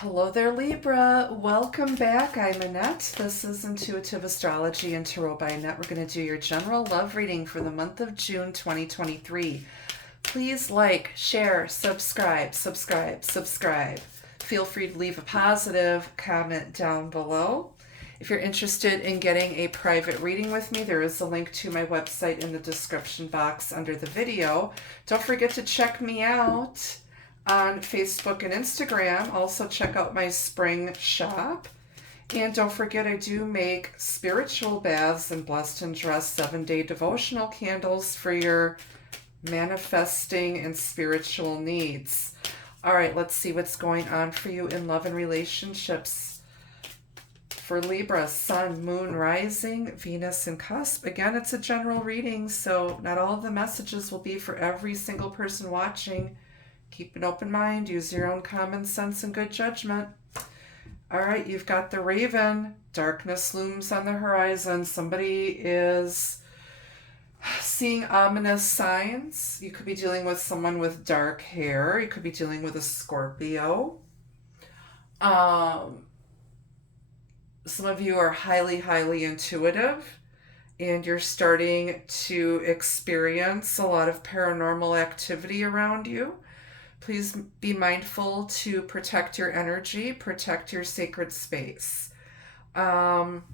Hello there, Libra. Welcome back. I'm Annette. This is Intuitive Astrology and Tarot by Annette. We're going to do your general love reading for the month of June 2023. Please like, share, subscribe. Feel free to leave a positive comment down below. If you're interested in getting a private reading with me, there is a link to my website in the description box under the video. Don't forget to check me out on Facebook and Instagram. Also check out my spring shop. And don't forget, I do make spiritual baths and blessed and dressed 7-day devotional candles for your manifesting and spiritual needs. All right, let's see what's going on for you in love and relationships. For Libra, Sun, Moon, Rising, Venus, and Cusp. Again, it's a general reading, so not all of the messages will be for every single person watching. Keep an open mind, use your own common sense and good judgment. All right, you've got the Raven. Darkness looms on the horizon. Somebody is seeing ominous signs. You could be dealing with someone with dark hair. You could be dealing with a Scorpio. Some of you are highly intuitive, and you're starting to experience a lot of paranormal activity around you. Please be mindful to protect your energy, protect your sacred space. Some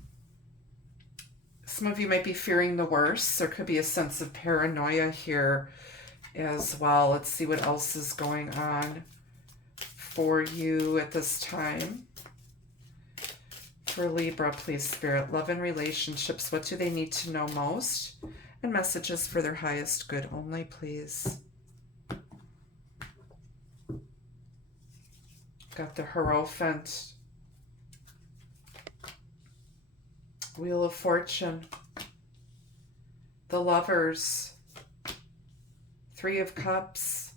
of you might be fearing the worst. There could be a sense of paranoia here as well. Let's see what else is going on for you at this time. For Libra, please, Spirit, love and relationships. What do they need to know most? And messages for their highest good only, please. Got the Hierophant, Wheel of Fortune, the Lovers, Three of Cups.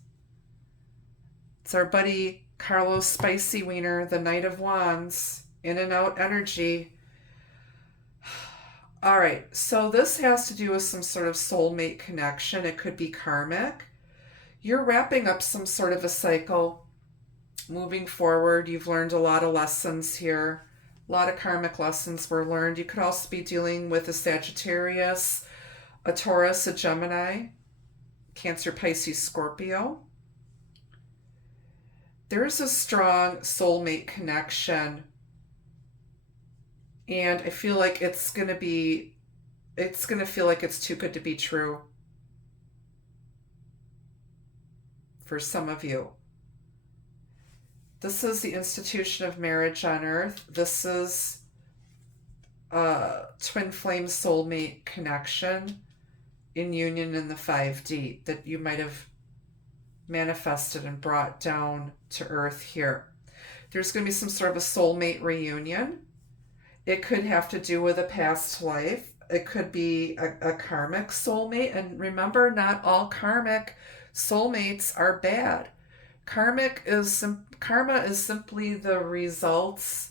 It's our buddy Carlos Spicy Wiener, the Knight of Wands, in and out energy. All right, so this has to do with some sort of soulmate connection. It could be karmic. You're wrapping up some sort of a cycle. Moving forward, you've learned a lot of lessons here. A lot of karmic lessons were learned. You could also be dealing with a Sagittarius, a Taurus, a Gemini, Cancer, Pisces, Scorpio. There's a strong soulmate connection, and I feel like it's going to feel like it's too good to be true for some of you. This is the institution of marriage on Earth. This is a twin flame soulmate connection in union in the 5D that you might have manifested and brought down to Earth here. There's going to be some sort of a soulmate reunion. It could have to do with a past life. It could be a karmic soulmate. And remember, not all karmic soulmates are bad. Karma is simply the results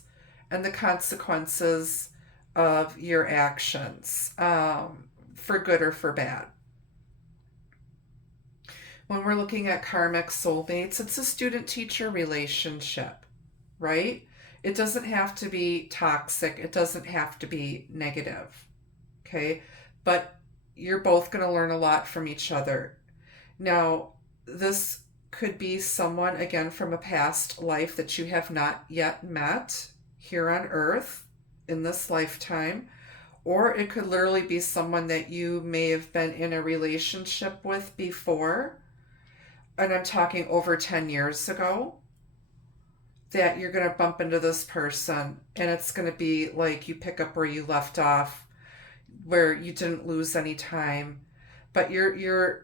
and the consequences of your actions, for good or for bad. When we're looking at karmic soulmates, it's a student-teacher relationship, right? It doesn't have to be toxic. It doesn't have to be negative, okay? But you're both going to learn a lot from each other. Now, this could be someone, again, from a past life that you have not yet met here on Earth in this lifetime, or it could literally be someone that you may have been in a relationship with before, and I'm talking over 10 years ago, that you're going to bump into this person, and it's going to be like you pick up where you left off, where you didn't lose any time, but you're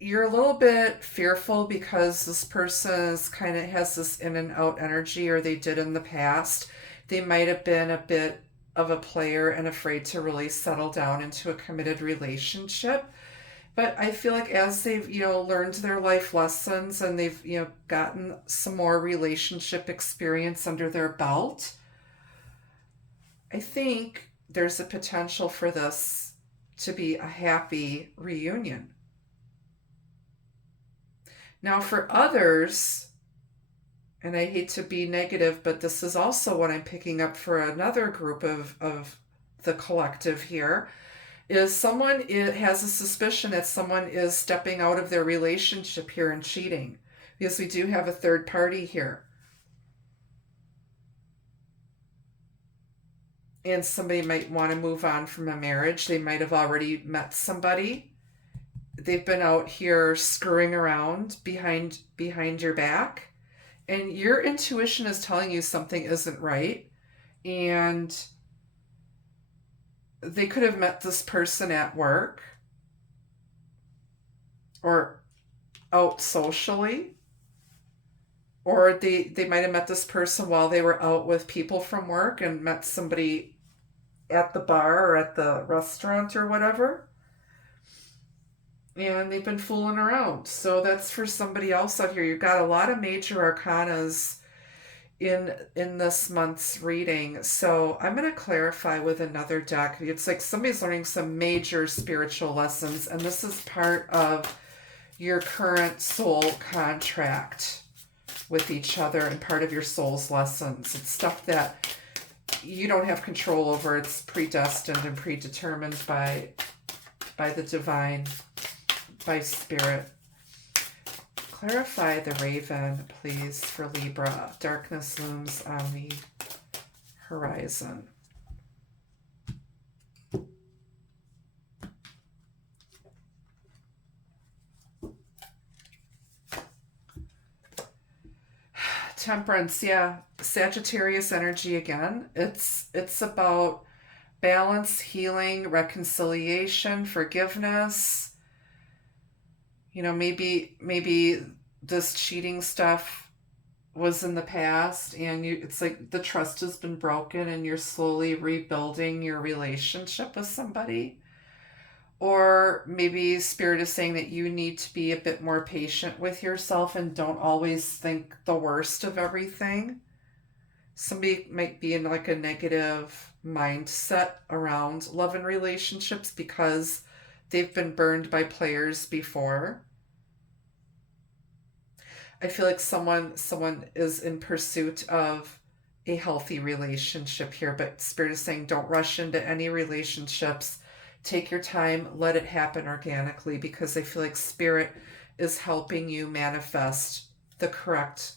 a little bit fearful because this person is kind of has this in and out energy, or they did in the past. They might have been a bit of a player and afraid to really settle down into a committed relationship. But I feel like as they've, learned their life lessons and they've, gotten some more relationship experience under their belt, I think there's a potential for this to be a happy reunion. Now, for others, And I hate to be negative, but this is also what I'm picking up for another group of the collective here, is someone has a suspicion that someone is stepping out of their relationship here and cheating. Because we do have a third party here. And somebody might want to move on from a marriage. They might have already met somebody. They've been out here screwing around behind your back. And your intuition is telling you something isn't right. And they could have met this person at work or out socially, or they might have met this person while they were out with people from work and met somebody at the bar or at the restaurant or whatever, and they've been fooling around. So that's for somebody else out here. You've got a lot of major arcanas in this month's reading. So I'm going to clarify with another deck. It's like somebody's learning some major spiritual lessons, and this is part of your current soul contract with each other and part of your soul's lessons. It's stuff that you don't have control over. It's predestined and predetermined by the divine, by spirit. Clarify the raven, please, for Libra. Darkness looms on the horizon. Temperance, yeah. Sagittarius energy again. It's about balance, healing, reconciliation, forgiveness. You know, maybe this cheating stuff was in the past, and it's like the trust has been broken and you're slowly rebuilding your relationship with somebody. Or maybe Spirit is saying that you need to be a bit more patient with yourself and don't always think the worst of everything. Somebody might be in like a negative mindset around love and relationships because they've been burned by players before. I feel like someone is in pursuit of a healthy relationship here, but Spirit is saying don't rush into any relationships. Take your time, let it happen organically, because I feel like Spirit is helping you manifest the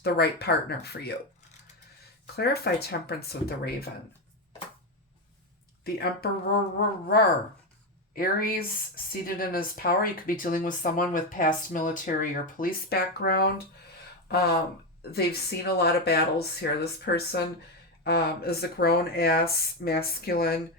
right partner for you. Clarify temperance with the raven. The Emperor. Aries seated in his power. You could be dealing with someone with past military or police background. They've seen a lot of battles here. This person is a grown-ass masculine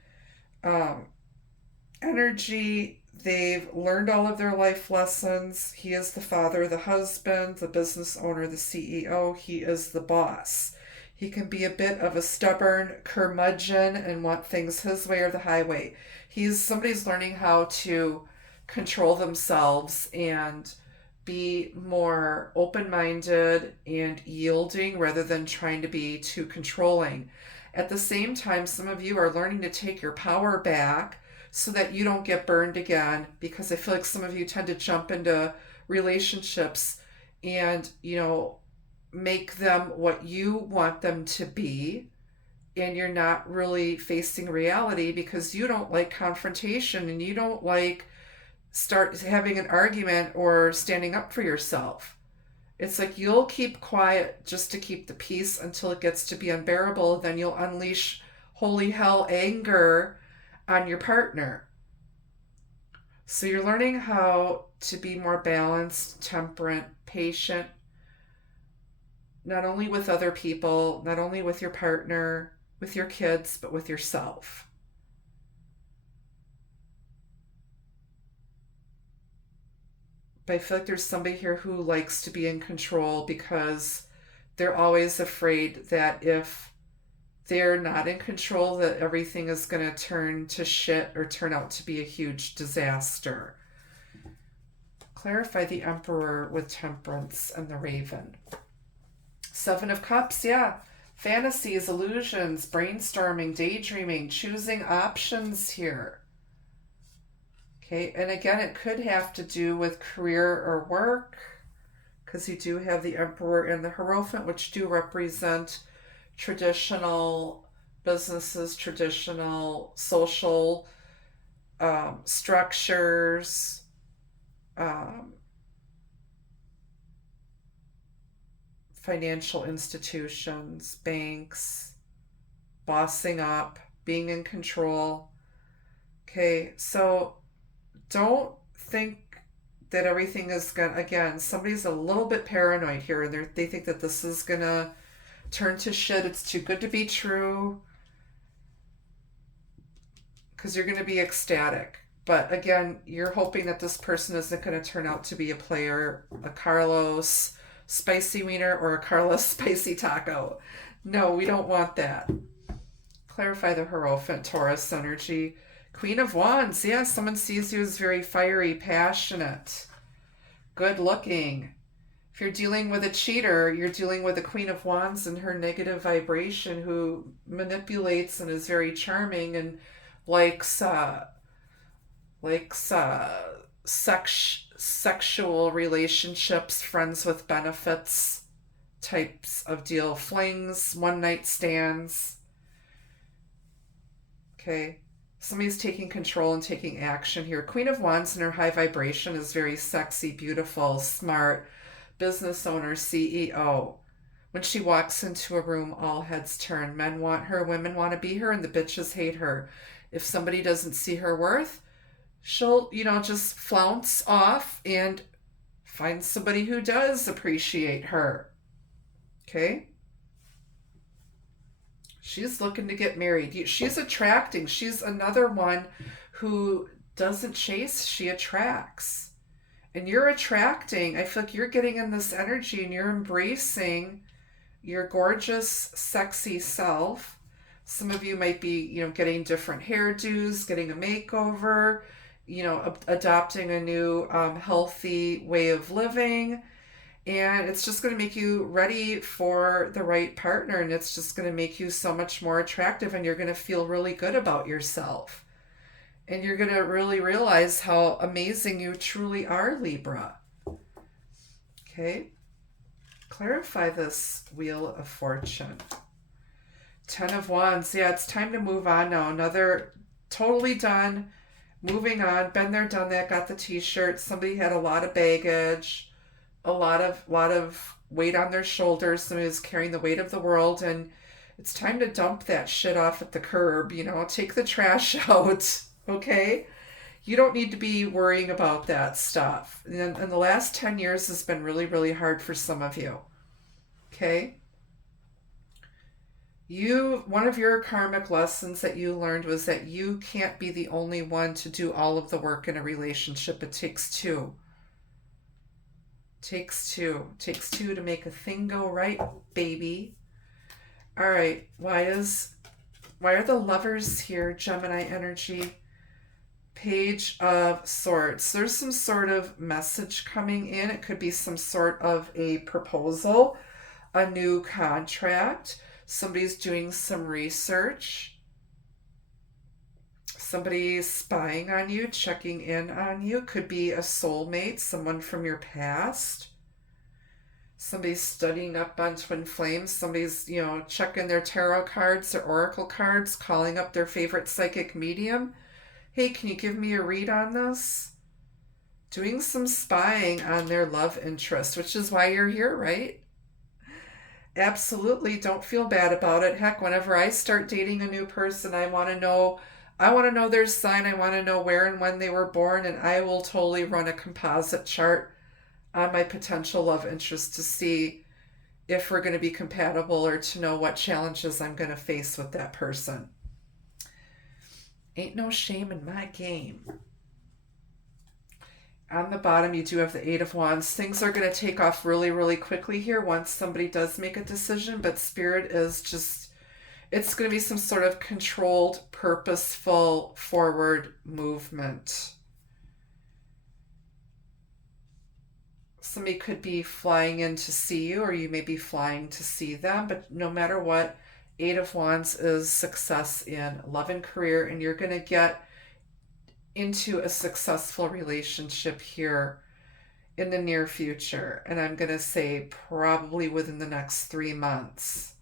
energy. They've learned all of their life lessons. He is the father, the husband, the business owner, the CEO. He is the boss. He can be a bit of a stubborn curmudgeon and want things his way or the highway. Somebody's learning how to control themselves and be more open-minded and yielding rather than trying to be too controlling. At the same time, some of you are learning to take your power back so that you don't get burned again, because I feel like some of you tend to jump into relationships and, make them what you want them to be, and you're not really facing reality because you don't like confrontation and you don't like start having an argument or standing up for yourself. It's like you'll keep quiet just to keep the peace until it gets to be unbearable. Then you'll unleash holy hell anger on your partner. So you're learning how to be more balanced, temperate, patient, not only with other people, not only with your partner, with your kids, but with yourself. But I feel like there's somebody here who likes to be in control because they're always afraid that if they're not in control, that everything is going to turn to shit or turn out to be a huge disaster. Clarify the Emperor with temperance and the raven. Seven of Cups, yeah. Fantasies, illusions, brainstorming, daydreaming, choosing options here. Okay, and again, it could have to do with career or work. because you do have the Emperor and the Hierophant, which do represent traditional businesses, traditional social structures, um, financial institutions, banks, bossing up, being in control. Okay, so don't think that everything is gonna, again, somebody's a little bit paranoid here, and they think that this is gonna turn to shit. It's too good to be true, because you're gonna be ecstatic. But again, you're hoping that this person isn't going to turn out to be a player, a Carlos spicy wiener, or a Carlos spicy taco. No, we don't want that. Clarify the Hierophant, Taurus energy. Queen of Wands. Yeah, someone sees you as very fiery, passionate, good looking. If you're dealing with a cheater, you're dealing with a Queen of Wands and her negative vibration, who manipulates and is very charming and likes likes sexual relationships, friends with benefits types of deal, flings, one night stands. Okay. Somebody's taking control and taking action here. Queen of Wands in her high vibration is very sexy, beautiful, smart, business owner, CEO. When she walks into a room, all heads turn. Men want her, women want to be her, and the bitches hate her. If somebody doesn't see her worth, she'll, just flounce off and find somebody who does appreciate her. Okay? She's looking to get married. She's attracting. She's another one who doesn't chase, she attracts. And you're attracting. I feel like you're getting in this energy and you're embracing your gorgeous, sexy self. Some of you might be, getting different hairdos, getting a makeover, adopting a new healthy way of living. And it's just going to make you ready for the right partner. And it's just going to make you so much more attractive. And you're going to feel really good about yourself. And you're going to really realize how amazing you truly are, Libra. Okay. Clarify this Wheel of Fortune. 10 of Wands. Yeah, it's time to move on now. Another totally done. Moving on. Been there, done that. Got the t-shirt. Somebody had a lot of baggage. A lot of weight on their shoulders. Somebody was carrying the weight of the world, and it's time to dump that shit off at the curb. Take the trash out. Okay? You don't need to be worrying about that stuff. And the last 10 years has been really, really hard for some of you. Okay? One of your karmic lessons that you learned was that you can't be the only one to do all of the work in a relationship. It takes two. Takes two to make a thing go right, baby. All right. Why are the Lovers here, Gemini energy? Page of Swords. There's some sort of message coming in. It could be some sort of a proposal, a new contract. Somebody's doing some research. Somebody's spying on you, checking in on you. Could be a soulmate, someone from your past. Somebody's studying up on twin flames. Somebody's, checking their tarot cards, their oracle cards, calling up their favorite psychic medium. Hey, can you give me a read on this? Doing some spying on their love interest, which is why you're here, right? Absolutely. Don't feel bad about it. Heck, whenever I start dating a new person, I want to know their sign. I want to know where and when they were born, and I will totally run a composite chart on my potential love interest to see if we're going to be compatible or to know what challenges I'm going to face with that person. Ain't no shame in my game. On the bottom, you do have the Eight of Wands. Things are going to take off really, really quickly here once somebody does make a decision, but Spirit is just, it's going to be some sort of controlled, purposeful forward movement. Somebody could be flying in to see you, or you may be flying to see them, but no matter what, Eight of Wands is success in love and career, and you're going to get into a successful relationship here in the near future. And I'm going to say probably within the next 3 months.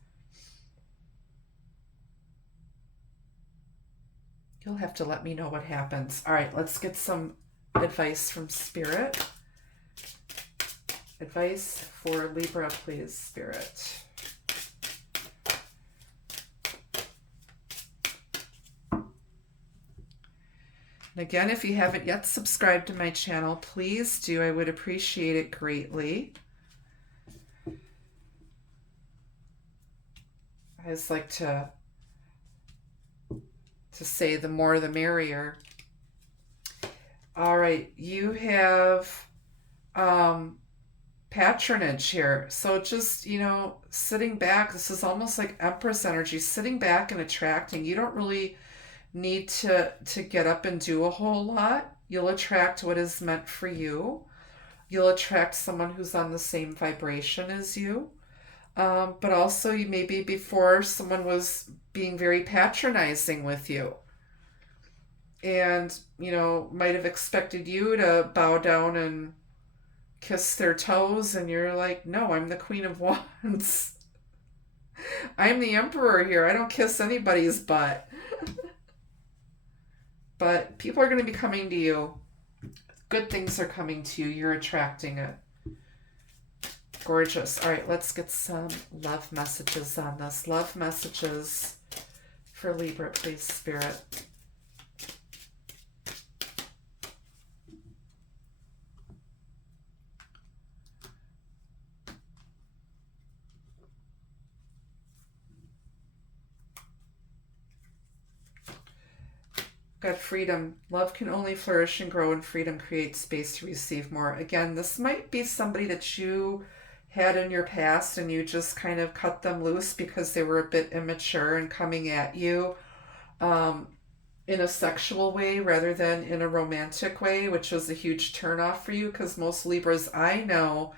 You'll have to let me know what happens. All right, let's get some advice from Spirit. Advice for Libra, please, Spirit. And again, if you haven't yet subscribed to my channel, please do. I would appreciate it greatly. I just like to say the more the merrier. All right, you have patronage here. So just, sitting back, this is almost like Empress energy, sitting back and attracting. You don't really need to get up and do a whole lot. You'll attract what is meant for you. You'll attract someone who's on the same vibration as you. But also, you maybe before someone was being very patronizing with you and, might have expected you to bow down and kiss their toes, and you're like, no, I'm the Queen of Wands. I'm the Emperor here. I don't kiss anybody's butt. But people are going to be coming to you. Good things are coming to you. You're attracting it. Gorgeous. All right, let's get some love messages on this. Love messages for Libra, please, Spirit. Got freedom. Love can only flourish and grow, and freedom creates space to receive more. Again, this might be somebody that you had in your past and you just kind of cut them loose because they were a bit immature and coming at you in a sexual way rather than in a romantic way, which was a huge turnoff for you, because most Libras I know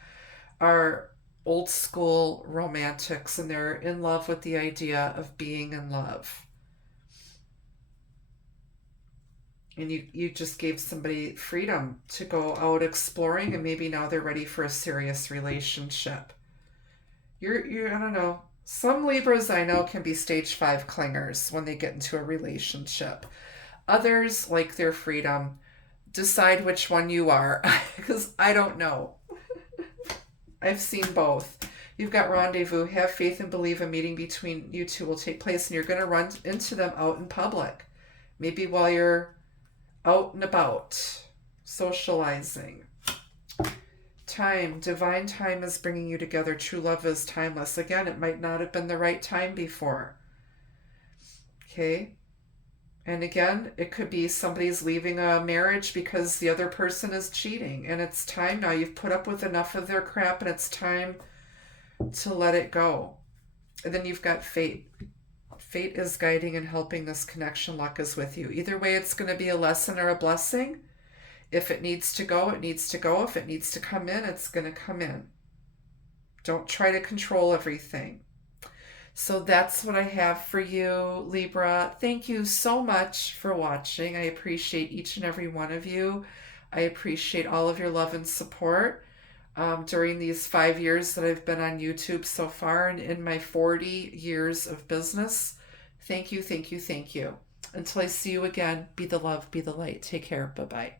are old school romantics and they're in love with the idea of being in love. And you just gave somebody freedom to go out exploring, and maybe now they're ready for a serious relationship. You're I don't know. Some Libras I know can be stage 5 clingers when they get into a relationship. Others like their freedom. Decide which one you are, because I don't know. I've seen both. You've got rendezvous. Have faith and believe a meeting between you two will take place, and you're going to run into them out in public. Maybe while you're out and about, socializing. Time, divine time is bringing you together. True love is timeless. Again, it might not have been the right time before. Okay? And again, it could be somebody's leaving a marriage because the other person is cheating. And it's time now. You've put up with enough of their crap, and it's time to let it go. And then you've got fate. Fate is guiding and helping this connection. Luck is with you. Either way, it's going to be a lesson or a blessing. If it needs to go, it needs to go. If it needs to come in, it's going to come in. Don't try to control everything. So that's what I have for you, Libra. Thank you so much for watching. I appreciate each and every one of you. I appreciate all of your love and support during these 5 years that I've been on YouTube so far, and in my 40 years of business. Thank you, thank you, thank you. Until I see you again, be the love, be the light. Take care. Bye-bye.